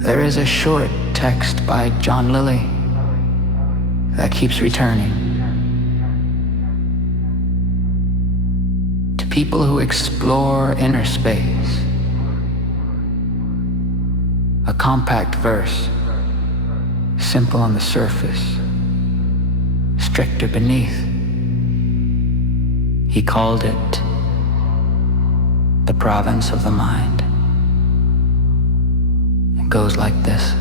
There is a short text by John Lilly that keeps returning. To people who explore inner space, a compact verse, simple on the surface, stricter beneath. He called it the province of the mind. It goes like this.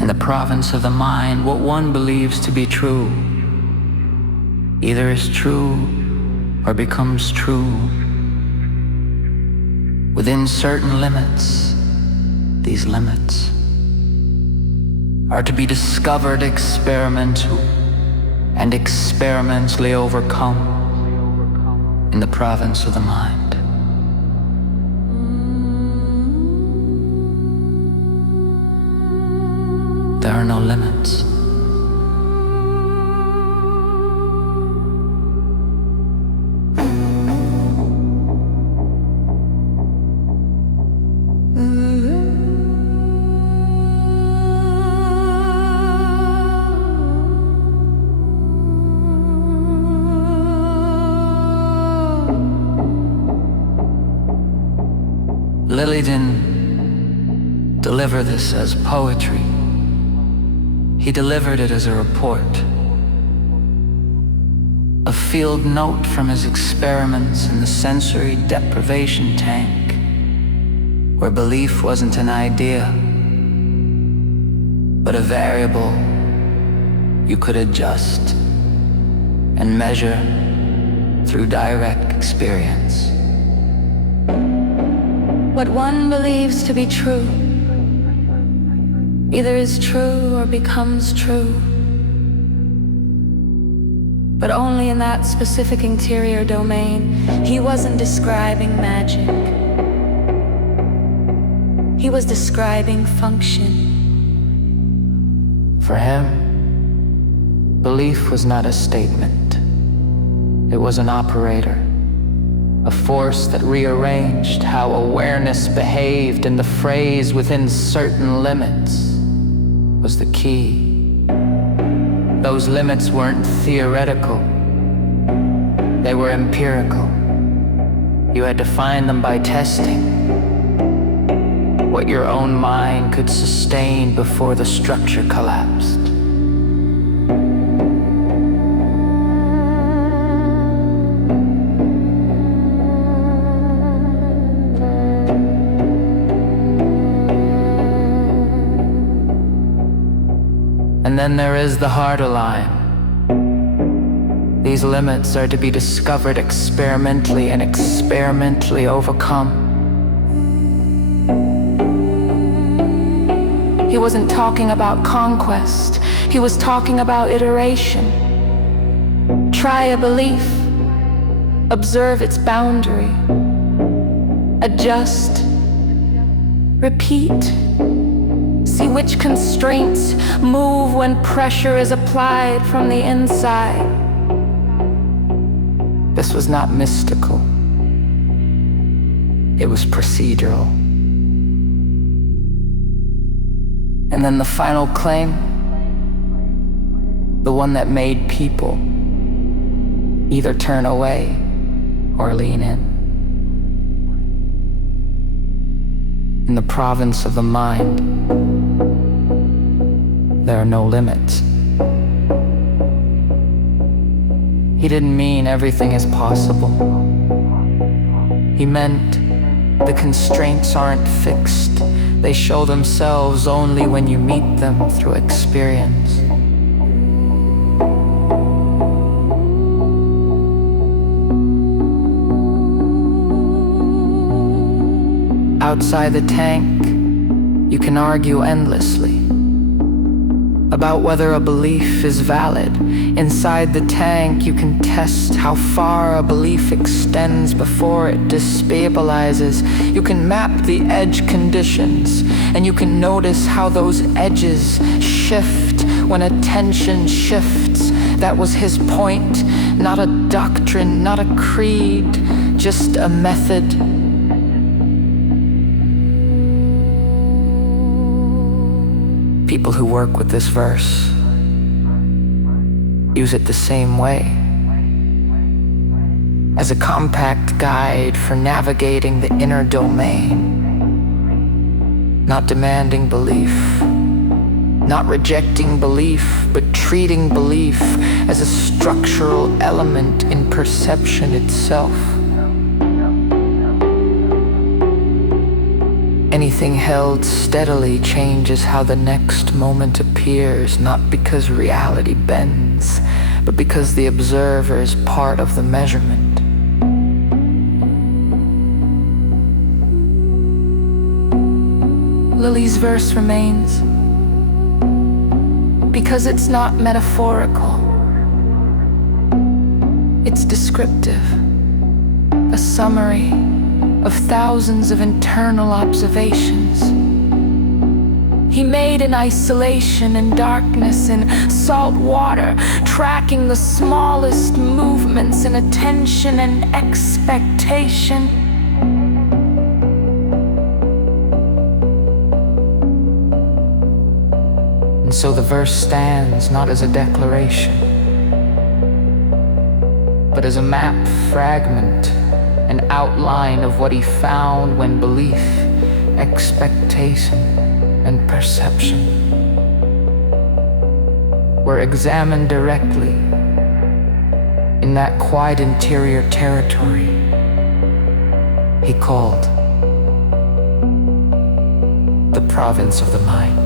In the province of the mind, what one believes to be true either is true or becomes true. Within certain limits, these limits are to be discovered experimentally and experimentally overcome in the province of the mind. There are no limits. Lilly didn't deliver this as poetry. He delivered it as a report, a field note from his experiments in the sensory-deprivation tank, where belief wasn't an idea, but a variable you could adjust and measure through direct experience. What one believes to be true either is true or becomes true, but only in that specific interior domain. He wasn't describing magic. He was describing function. For him, belief was not a statement. It was an operator, a force that rearranged how awareness behaved, and the phrase "within certain limits" was the key. Those limits weren't theoretical. They were empirical. You had to find them by testing what your own mind could sustain before the structure collapsed. And then there is the harder line. These limits are to be discovered experimentally and experimentally overcome. He wasn't talking about conquest. He was talking about iteration. Try a belief. Observe its boundary. Adjust. Repeat. See which constraints move when pressure is applied from the inside. This was not mystical. It was procedural. And then the final claim, the one that made people either turn away or lean in. In the province of the mind, there are no limits. He didn't mean everything is possible. He meant the constraints aren't fixed. They show themselves only when you meet them through experience. Outside the tank, you can argue endlessly about whether a belief is valid. Inside the tank, you can test how far a belief extends before it destabilizes. You can map the edge conditions, and you can notice how those edges shift when attention shifts. That was his point, not a doctrine, not a creed, just a method. People who work with this verse use it the same way, as a compact guide for navigating the inner domain, not demanding belief, not rejecting belief, but treating belief as a structural element in perception itself. Anything held steadily changes how the next moment appears, not because reality bends, but because the observer is part of the measurement. Lilly's verse remains because it's not metaphorical. It's descriptive, a summary of thousands of internal observations he made in isolation and darkness, in salt water, tracking the smallest movements in attention and expectation. And so the verse stands not as a declaration, but as a map fragment, an outline of what he found when belief, expectation, and perception were examined directly in that quiet interior territory he called the province of the mind.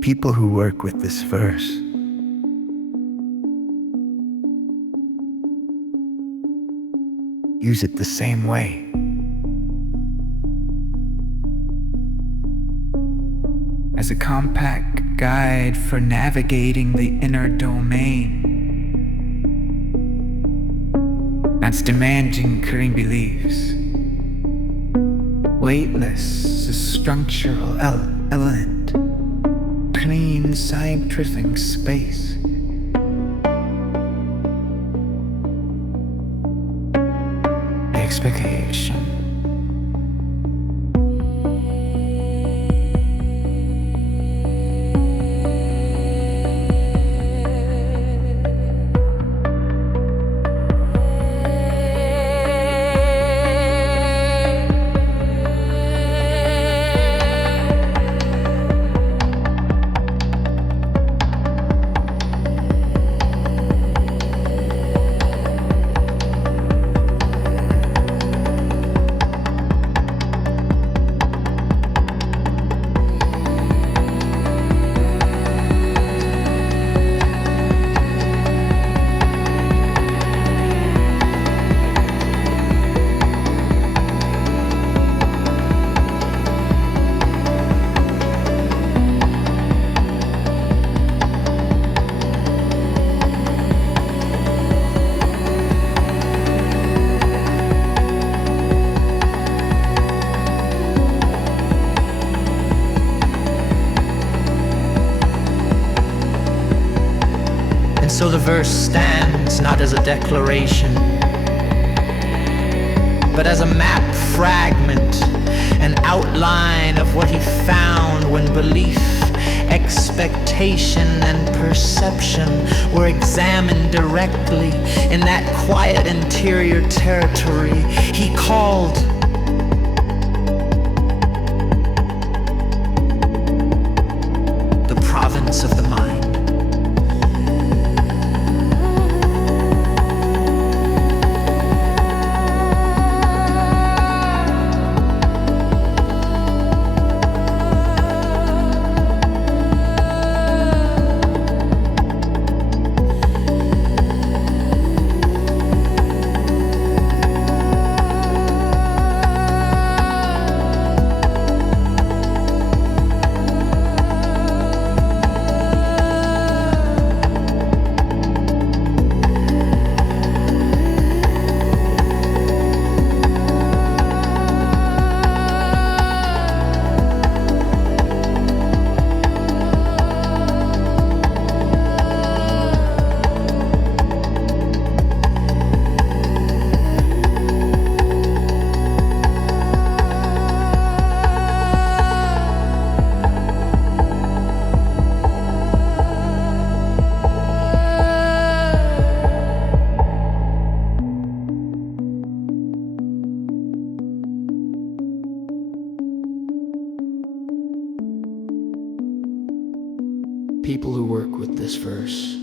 People who work with this verse use it the same way. As a compact guide for navigating the inner domain. That's demanding current beliefs. Weightless, a structural element. Clean scientific space. The expectation. So the verse stands not as a declaration, but as a map fragment, an outline of what he found when belief, expectation, and perception were examined directly in that quiet interior territory he called the province of the mind. People who work with this verse